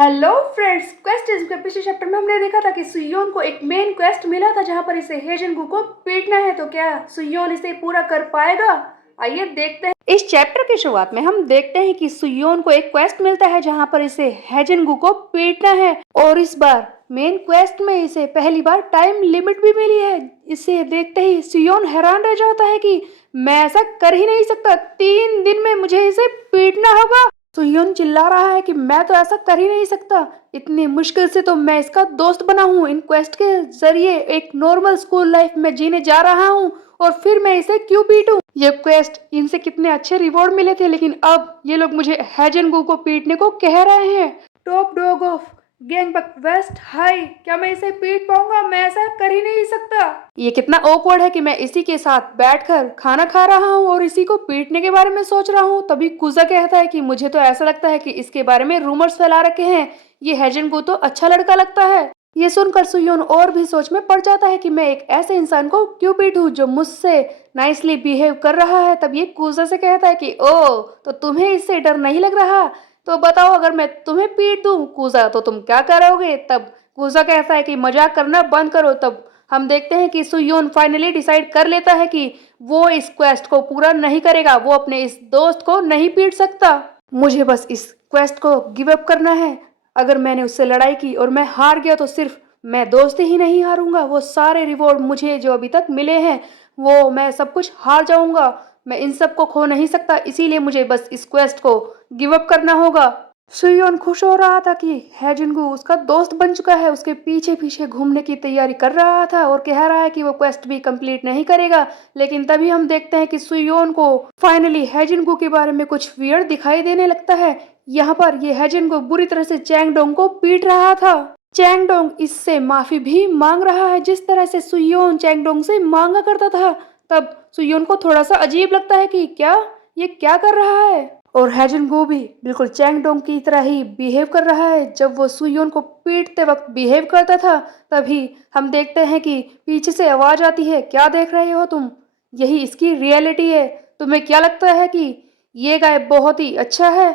Hello friends, quest के पिछले chapter में हमने देखा था कि सुयोन को एक मेन क्वेस्ट मिला था जहां पर इसे हेजनगू को पीटना है। तो क्या सुयोन इसे पूरा कर पाएगा? आइए देखते हैं। इस चैप्टर की शुरुआत में हम देखते हैं कि सुयोन को एक क्वेस्ट मिलता है जहां पर इसे हेजनगू को पीटना है और इस बार मेन क्वेस्ट में इसे पहली बार टाइम लिमिट भी मिली है। इसे देखते ही सुयोन हैरान रह जाता है कि मैं ऐसा कर ही नहीं सकता, 3 दिन में मुझे इसे पीटना होगा। सुयोन चिल्ला रहा है कि मैं तो ऐसा कर ही नहीं सकता, इतनी मुश्किल से तो मैं इसका दोस्त बना हूँ, इन क्वेस्ट के जरिए एक नॉर्मल स्कूल लाइफ में जीने जा रहा हूँ और फिर मैं इसे क्यों पीटूं? ये क्वेस्ट, इनसे कितने अच्छे रिवॉर्ड मिले थे, लेकिन अब ये लोग मुझे हेजनगू को पीटने को कह रहे हैं। टॉप डॉग ऑफ गैंगबक वेस्ट हाई, क्या मैं इसे पीट पाऊंगा? मैं ऐसा कर ही नहीं सकता। ये कितना ऑकवर्ड है कि मैं इसी के साथ बैठकर खाना खा रहा हूँ और इसी को पीटने के बारे में सोच रहा हूँ। तभी कुजा कहता है कि मुझे तो ऐसा लगता है कि इसके बारे में रूमर्स फैला रखे हैं, ये हेजनगू तो अच्छा लड़का लगता है। ये सुनकर सुयोन और भी सोच में पड़ जाता है कि मैं एक ऐसे इंसान को क्यों पीटूं जो मुझसे नाइसली बिहेव कर रहा है। तब ये कुजा से कहता है कि ओ, तो तुम्हें इससे डर नहीं लग रहा? तो बताओ, अगर मैं तुम्हें पीट दूं कूजा तो तुम क्या करोगे? तब कूजा कहता है कि मजाक करना बंद करो। तब हम देखते हैं कि सुयोन फाइनली डिसाइड कर लेता है कि वो इस क्वेस्ट को पूरा नहीं करेगा, वो अपने इस दोस्त को नहीं पीट सकता। मुझे बस इस क्वेस्ट को गिव अप करना है। अगर मैंने उससे लड़ाई की और मैं हार गया तो सिर्फ मैं दोस्ती ही नहीं हारूंगा, वो सारे रिवॉर्ड मुझे जो अभी तक मिले हैं वो मैं सब कुछ हार जाऊंगा। मैं इन सब को खो नहीं सकता, इसीलिए मुझे बस इस क्वेस्ट को गिव अप करना होगा। सुयोन खुश हो रहा था कि हेजिनगू उसका दोस्त बन चुका है, उसके पीछे पीछे घूमने की तैयारी कर रहा था और कह रहा है कि वो क्वेस्ट भी कंप्लीट नहीं करेगा। लेकिन तभी हम देखते हैं कि सुयोन को फाइनली हेजिनगू के बारे में कुछ वियर्ड दिखाई देने लगता है। यहाँ पर ये हेजिनगू बुरी तरह से चैंगडोंग को पीट रहा था। चैंगडोंग इससे माफी भी मांग रहा है, जिस तरह से सुयोन चैंगडोंग से मांगा करता था। तब सुयोन को थोड़ा सा अजीब लगता है कि क्या ये क्या कर रहा है, और हेजनगू भी बिल्कुल चैंगडोंग की तरह ही बिहेव कर रहा है जब वो सुयोन को पीटते वक्त बिहेव करता था। तभी हम देखते हैं कि पीछे से आवाज आती है, क्या देख रहे हो तुम? यही इसकी रियलिटी है। तुम्हें क्या लगता है कि ये गाय बहुत ही अच्छा है?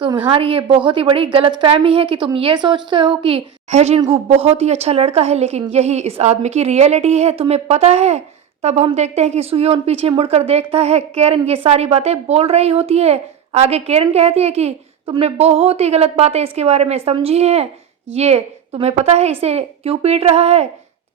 तुम्हारी ये बहुत ही बड़ी गलतफहमी है कि तुम ये सोचते हो कि हेजिनगू बहुत ही अच्छा लड़का है, लेकिन यही इस आदमी की रियलिटी है, तुम्हें पता है? तब हम देखते हैं कि सुयोन पीछे मुड़कर देखता है, कैरन ये सारी बातें बोल रही होती है। आगे कैरन कहती है कि तुमने बहुत ही गलत बातें इसके बारे में समझी हैं। ये तुम्हें पता है इसे क्यों पीट रहा है?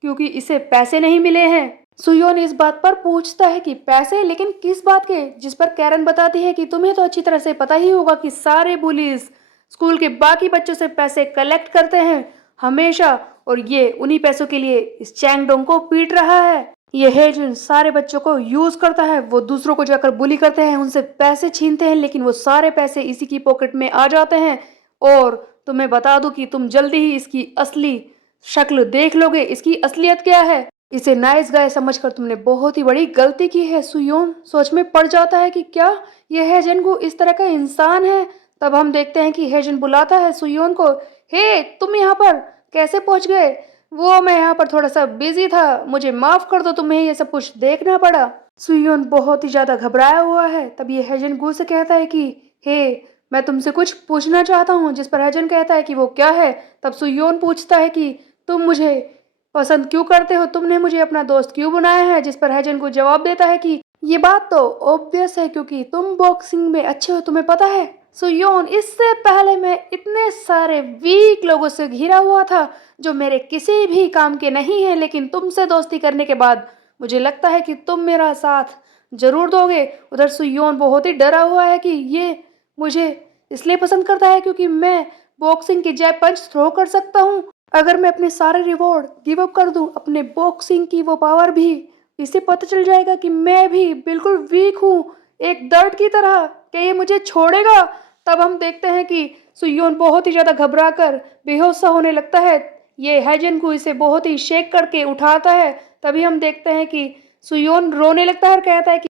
क्योंकि इसे पैसे नहीं मिले हैं। सुयोन इस बात पर पूछता है कि पैसे, लेकिन किस बात के? जिस पर कैरन बताती है कि तुम्हें तो अच्छी तरह से पता ही होगा कि सारे बुलीज स्कूल के बाकी बच्चों से पैसे कलेक्ट करते हैं हमेशा, और ये उन्हीं पैसों के लिए इस चैंगडोंग को पीट रहा है। ये हेजन सारे बच्चों को यूज करता है, वो दूसरों को जाकर बुली करते हैं, उनसे पैसे छीनते हैं, लेकिन वो सारे पैसे इसी की पॉकेट में आ जाते हैं। और तुम्हें बता दूं कि तुम जल्दी ही इसकी असली शक्ल देख लोगे, इसकी असलियत क्या है। इसे नाइस गाय समझकर तुमने बहुत ही बड़ी गलती की है। सुयोन सोच में पड़ जाता है कि क्या यह हेजन को इस तरह का इंसान है। तब हम देखते हैं कि हेजन बुलाता है सुयोन को, हे तुम यहाँ पर कैसे पहुंच गए? वो मैं यहाँ पर थोड़ा सा बिजी था, मुझे माफ कर दो, तुम्हें ये सब कुछ देखना पड़ा। सुयोन बहुत ही ज्यादा घबराया हुआ है। तब ये हेजन गू से कहता है कि हे, मैं तुमसे कुछ पूछना चाहता हूँ। जिस पर हेजन कहता है कि वो क्या है। तब सुयोन पूछता है कि तुम मुझे पसंद क्यों करते हो, तुमने मुझे अपना दोस्त क्यों बनाया है? जिस पर हेजन को जवाब देता है कि ये बात तो ऑब्वियस है, क्योंकि तुम बॉक्सिंग में अच्छे हो, तुम्हें पता है। सुयोन, इससे पहले मैं इतने सारे वीक लोगों से घिरा हुआ था जो मेरे किसी भी काम के नहीं है, लेकिन तुमसे दोस्ती करने के बाद मुझे लगता है कि तुम मेरा साथ जरूर दोगे। उधर सुयोन बहुत ही डरा हुआ है कि ये मुझे इसलिए पसंद करता है क्योंकि मैं बॉक्सिंग की जैब पंच थ्रो कर सकता हूँ। अगर मैं अपने सारे रिवॉर्ड गिव अप कर दूं, अपने बॉक्सिंग की वो पावर भी, इसे पता चल जाएगा कि मैं भी बिल्कुल वीक हूँ, एक दर्द की तरह। क्या ये मुझे छोड़ेगा? तब हम देखते हैं कि सुयोन बहुत ही ज्यादा घबरा कर बेहोश सा होने लगता है। ये हैजन को इसे बहुत ही शेक करके उठाता है। तभी हम देखते हैं कि सुयोन रोने लगता है और कहता है कि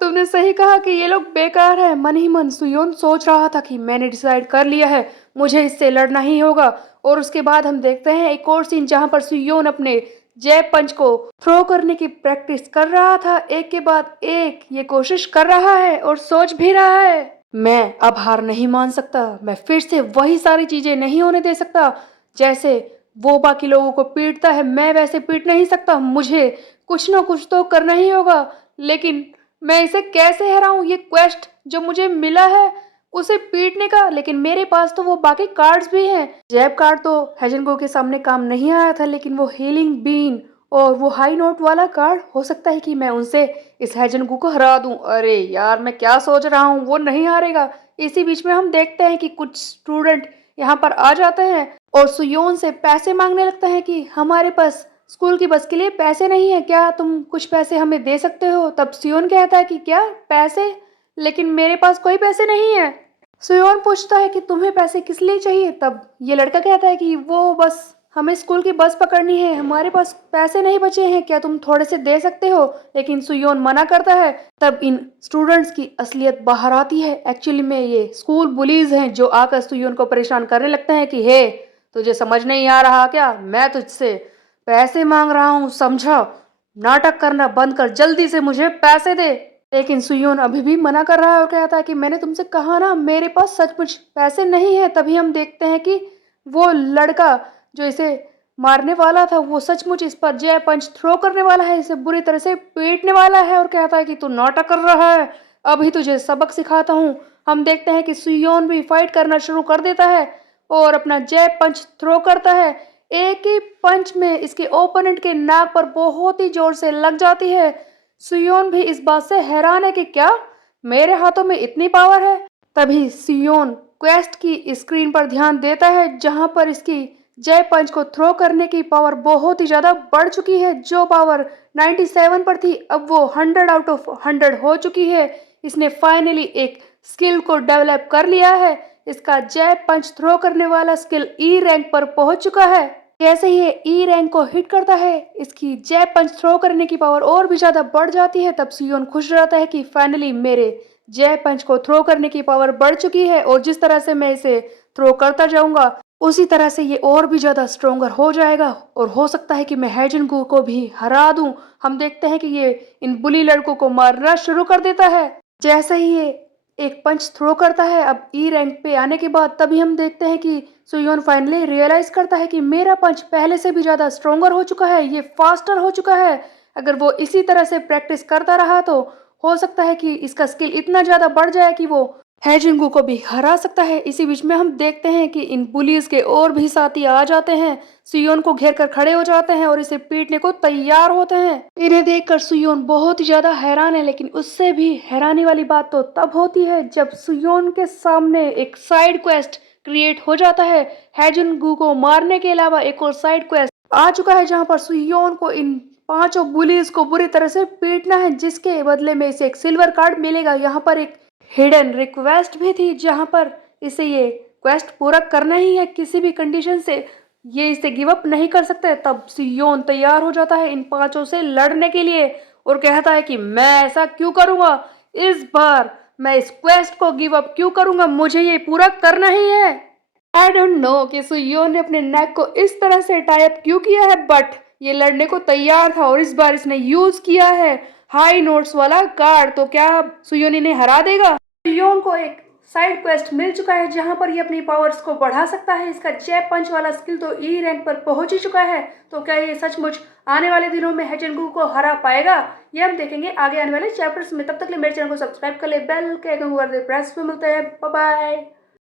तुमने सही कहा कि ये लोग बेकार है। मन ही मन सुयोन सोच रहा था कि मैंने डिसाइड कर लिया है, मुझे इससे लड़ना ही होगा। और उसके बाद हम देखते हैं एक और सीन जहां पर सुयोन अपने जैब पंच को थ्रो करने की प्रैक्टिस कर रहा था। एक के बाद एक ये कोशिश कर रहा है और सोच भी रहा है। मैं अब हार नहीं मान सकता। मैं फिर से वही सारी चीजें नहीं होने दे सकता। जैसे वो बाकी लोगों को पीटता है, मैं वैसे पीट नहीं सकता। मुझे कुछ ना कुछ तो करना ही होगा। लेकिन मैं इसे कैसे हराऊं? ये क्वेस्ट जो मुझे मिला है उसे पीटने का, लेकिन मेरे पास तो वो बाकी कार्ड्स भी हैं। जैब कार्ड तो हेजनगो के सामने काम नहीं आया था, लेकिन वो हीलिंग बीन और वो हाई नोट वाला कार्ड, हो सकता है कि मैं उनसे इस हेजनगू को हरा दूं। अरे यार, मैं क्या सोच रहा हूँ, वो नहीं हारेगा। इसी बीच में हम देखते हैं कि कुछ स्टूडेंट यहाँ पर आ जाते हैं और सुयोन से पैसे मांगने लगता है कि हमारे पास स्कूल की बस के लिए पैसे नहीं है, क्या तुम कुछ पैसे हमें दे सकते हो? तब सुयोन कहता है कि क्या पैसे, लेकिन मेरे पास कोई पैसे नहीं है। सुयोन पूछता है कि तुम्हें पैसे किस लिए चाहिए? तब ये लड़का कहता है कि वो बस हमें स्कूल की बस पकड़नी है, हमारे पास पैसे नहीं बचे हैं, क्या तुम थोड़े से दे सकते हो? लेकिन सुयोन मना करता है। तब इन स्टूडेंट्स की असलियत बाहर आती है। एक्चुअली में ये स्कूल बुलीज हैं जो आकर सुयोन को परेशान करने लगते हैं कि हे, तुझे समझ नहीं आ रहा क्या? मैं तुझसे पैसे मांग रहा हूँ, समझा? नाटक करना बंद कर, जल्दी से मुझे पैसे दे। लेकिन सुयोन अभी भी मना कर रहा है और कहता है कि मैंने तुमसे कहा ना, मेरे पास सचमुच पैसे नहीं है। तभी हम देखते हैं कि वो लड़का जो इसे मारने वाला था वो सचमुच इस पर जय पंच थ्रो करने वाला है, इसे बुरी तरह से पीटने वाला है और कहता है कि तू नाटक कर रहा है, अभी तुझे सबक सिखाता हूँ। हम देखते हैं कि सुयोन भी फाइट करना शुरू कर देता है और अपना जय पंच थ्रो करता है। एक ही पंच में इसके ओपोनेंट के नाक पर बहुत ही जोर से लग जाती है। सुयोन भी इस बात से हैरान है कि क्या मेरे हाथों में इतनी पावर है। तभी सियोन क्वेस्ट की स्क्रीन पर ध्यान देता है जहां पर इसकी जय पंच को थ्रो करने की पावर बहुत ही ज्यादा बढ़ चुकी है। जो पावर 97 पर थी, अब वो 100 आउट ऑफ 100 हो चुकी है। इसने फाइनली एक स्किल को डेवलप कर लिया है। इसका जय पंच थ्रो करने वाला स्किल ई रैंक पर पहुंच चुका है। जैसे ही ये ई रैंक को हिट करता है, इसकी जय पंच थ्रो करने की पावर और भी ज्यादा बढ़ जाती है। तब सियोन खुश रहता है कि फाइनली मेरे जय पंच को थ्रो करने की पावर बढ़ चुकी है और जिस तरह से मैं इसे थ्रो करता जाऊंगा उसी तरह से ये और भी ज्यादा स्ट्रोंगर हो जाएगा और हो सकता है कि मैं हेजनगू को भी हरा दूं। हम देखते हैं कि ये इन बुली लड़कों को मारना शुरू कर देता है। जैसे ही ये एक पंच थ्रो करता है अब ई रैंक पे आने के बाद, तभी हम देखते हैं कि सुयोन फाइनली रियलाइज करता है कि मेरा पंच पहले से भी ज्यादा स्ट्रोंगर हो चुका है, ये फास्टर हो चुका है। अगर वो इसी तरह से प्रैक्टिस करता रहा तो हो सकता है कि इसका स्किल इतना ज्यादा बढ़ जाए कि वो हैजिंगू को भी हरा सकता है। इसी बीच में हम देखते हैं कि इन पुलिस के और भी साथी आ जाते हैं, सुयोन को घेर कर खड़े हो जाते हैं और इसे पीटने को तैयार होते हैं। इन्हें देखकर सुयोन बहुत ही ज्यादा हैरान है, लेकिन उससे भी हैरानी वाली बात तो तब होती है जब सुयोन के सामने एक साइड क्वेस्ट क्रिएट हो जाता है। हैजिंगू को मारने के अलावा एक और साइड क्वेस्ट आ चुका है जहां पर सुयोन को इन पांचों बुलीज को बुरी तरह से पीटना है, जिसके बदले में इसे एक सिल्वर कार्ड मिलेगा। यहाँ पर एक हिडन रिक्वेस्ट भी थी जहां पर इसे ये क्वेस्ट पूरा करना ही है किसी भी कंडीशन से, ये इसे गिव अप नहीं कर सकते। तब सियोन तैयार हो जाता है इन पांचों से लड़ने के लिए और कहता है कि मैं ऐसा क्यों करूंगा, इस बार मैं इस क्वेस्ट को गिव अप क्यों करूंगा, मुझे ये पूरा करना ही है। आई डोंट नो कि सुयोन ने अपने नेक को इस तरह से टाइप क्यों किया है, बट ये लड़ने को तैयार था और इस बार इसने यूज किया है हाई नोट्स वाला कार्ड। तो क्या सुयोन इन्हें हरा देगा? सुयोन को एक साइड क्वेस्ट मिल चुका है जहां पर ये अपनी पावर्स को बढ़ा सकता है। इसका जय पंच वाला स्किल तो ई रैंक पर पहुंच ही चुका है। तो क्या ये सचमुच आने वाले दिनों में हेजनगू को हरा पाएगा, ये हम देखेंगे आगे आने वाले चैप्टर्स में। तब तक के लिए मेरे चैनल को सब्सक्राइब कर ले, बेल के आइकन को कर दे प्रेस। में मिलते हैं, बाय बाय।